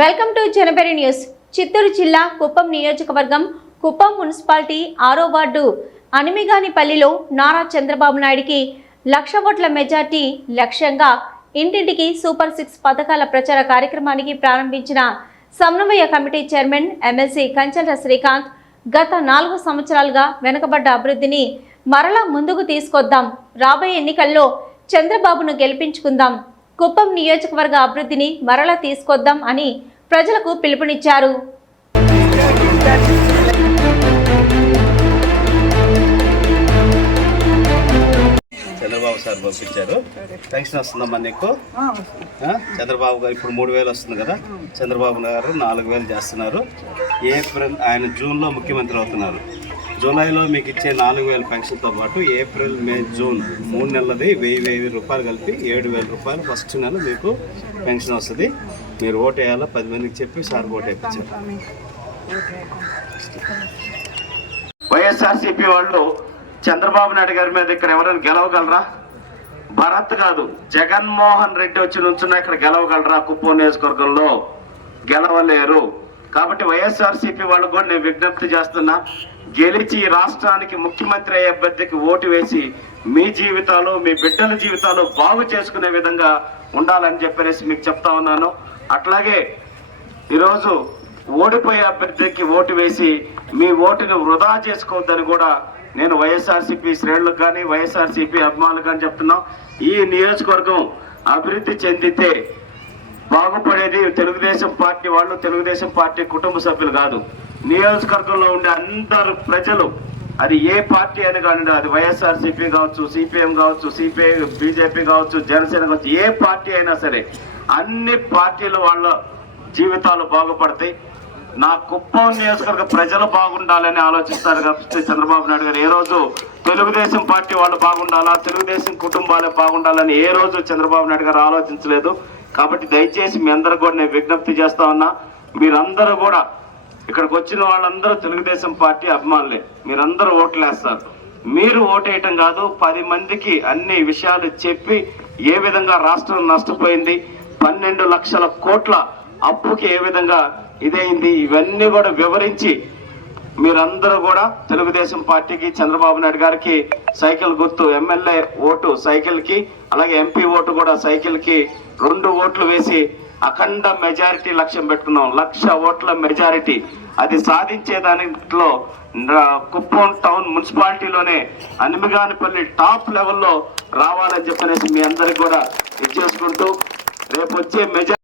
Welcome to జనబెరి news. Chittoor జిల్లా కుప్పం నియోజకవర్గం కుప్పం మున్సిపాలిటీ ఆరో వార్డు అనిమిగానిపల్లిలో నారా చంద్రబాబు నాయుడికి లక్ష ఓట్ల మెజార్టీ లక్ష్యంగా ఇంటింటికి సూపర్ సిక్స్ పథకాల ప్రచార కార్యక్రమానికి ప్రారంభించిన సమన్వయ committee chairman MLC Kanchala Srikanth గత నాలుగు సంవత్సరాలుగా వెనుకబడ్డ అభివృద్ధిని మరలా ముందుకు తీసుకొద్దాం. రాబోయే ఎన్నికల్లో చంద్రబాబును గెలిపించుకుందాం. కుప్పం నియోజకవర్గ అభివృద్ధిని మరలా తీసుకొద్దాం అని ప్రజలకు పిలుపునిచ్చారు. చంద్రబాబు సార్ పంపించారు. పెన్షన్ వస్తుందమ్మా నీకు? ఆ? చంద్రబాబు గారు ఇప్పుడు మూడు వేలు వస్తుంది కదా? చంద్రబాబు గారు నాలుగు వేలు చేస్తున్నారు. ఏప్రిల్ ఆయన జూన్లో ముఖ్యమంత్రి అవుతున్నారు. జూలైలో మీకు ఇచ్చే నాలుగు వేల పెన్షన్తో పాటు ఏప్రిల్ మే జూన్ మూడు నెలలది వెయ్యి వెయ్యి రూపాయలు కలిపి ఏడు వేల రూపాయలు ఫస్ట్ నెల మీకు పెన్షన్ వస్తుంది. మీరు ఓటు వేయాలో? పది మందికి చెప్పి సార్ ఓటు వేయించారు. వైఎస్ఆర్సీపీ వాళ్ళు చంద్రబాబు నాయుడు గారి మీద ఇక్కడ ఎవరైనా గెలవగలరా? భరత్ కాదు జగన్మోహన్ రెడ్డి వచ్చి నుంచున్నా ఇక్కడ గెలవగలరా? కుప్పం నియోజకవర్గంలో గెలవలేరు. కాబట్టి వైఎస్ఆర్సీపీ వాళ్ళకు కూడా నేను విజ్ఞప్తి చేస్తున్నా గెలిచి రాష్ట్రానికి ముఖ్యమంత్రి అయ్యే అభ్యర్థికి ఓటు వేసి మీ జీవితాలు మీ బిడ్డల జీవితాలు బాగు చేసుకునే విధంగా ఉండాలని చెప్పేసి మీకు చెప్తా ఉన్నాను. అట్లాగే ఈరోజు ఓడిపోయే అభ్యర్థికి ఓటు వేసి మీ ఓటుని వృధా చేసుకోవద్దని కూడా నేను వైఎస్ఆర్సీపీ శ్రేణులకు కానీ వైఎస్ఆర్సీపీ అభిమానులకు కానీ చెప్తున్నాం. ఈ నియోజకవర్గం అభివృద్ధి చెందితే బాగుపడేది తెలుగుదేశం పార్టీ వాళ్ళు తెలుగుదేశం పార్టీ కుటుంబ సభ్యులు కాదు. నియోజకవర్గంలో ఉండే అందరు ప్రజలు అది ఏ పార్టీ అని కానీ అది వైఎస్ఆర్సీపీ కావచ్చు సిపిఎం కావచ్చు సిపిఐ బీజేపీ కావచ్చు జనసేన కావచ్చు ఏ పార్టీ అయినా సరే అన్ని పార్టీల వాళ్ళ జీవితాలు బాగుపడతాయి. నా కుప్పం నియోజకవర్గ ప్రజలు బాగుండాలని ఆలోచిస్తారు కాబట్టి చంద్రబాబు నాయుడు గారు ఏ రోజు తెలుగుదేశం పార్టీ వాళ్ళు బాగుండాలా తెలుగుదేశం కుటుంబాలే బాగుండాలని ఏ రోజు చంద్రబాబు నాయుడు గారు ఆలోచించలేదు. కాబట్టి దయచేసి మీ అందరూ కూడా నేను విజ్ఞప్తి చేస్తా ఉన్నా మీరందరూ కూడా ఇక్కడికి వచ్చిన వాళ్ళందరూ తెలుగుదేశం పార్టీ అభిమానులే. మీరందరూ ఓట్లు వేస్తారు మీరు ఓటేయటం కాదు పది మందికి అన్ని విషయాలు చెప్పి ఏ విధంగా రాష్ట్రం నష్టపోయింది పన్నెండు లక్షల కోట్ల అప్పుకి ఏ విధంగా ఇదైంది ఇవన్నీ కూడా వివరించి మీరందరూ కూడా తెలుగుదేశం పార్టీకి చంద్రబాబు నాయుడు గారికి సైకిల్ గుర్తు ఎమ్మెల్యే ఓటు సైకిల్కి అలాగే ఎంపీ ఓటు కూడా సైకిల్కి రెండు ఓట్లు వేసి అఖండ మెజారిటీ లక్ష్యం పెట్టుకున్నాం. లక్ష ఓట్ల మెజారిటీ. అది సాధించే దానిలో కుప్పం టౌన్ మున్సిపాలిటీలోనే అనిమిగానిపల్లి టాప్ లెవెల్లో రావాలని చెప్పనేసి మీ అందరికి కూడా ఇచ్చేసుకుంటూ రేపు వచ్చే మెజారిటీ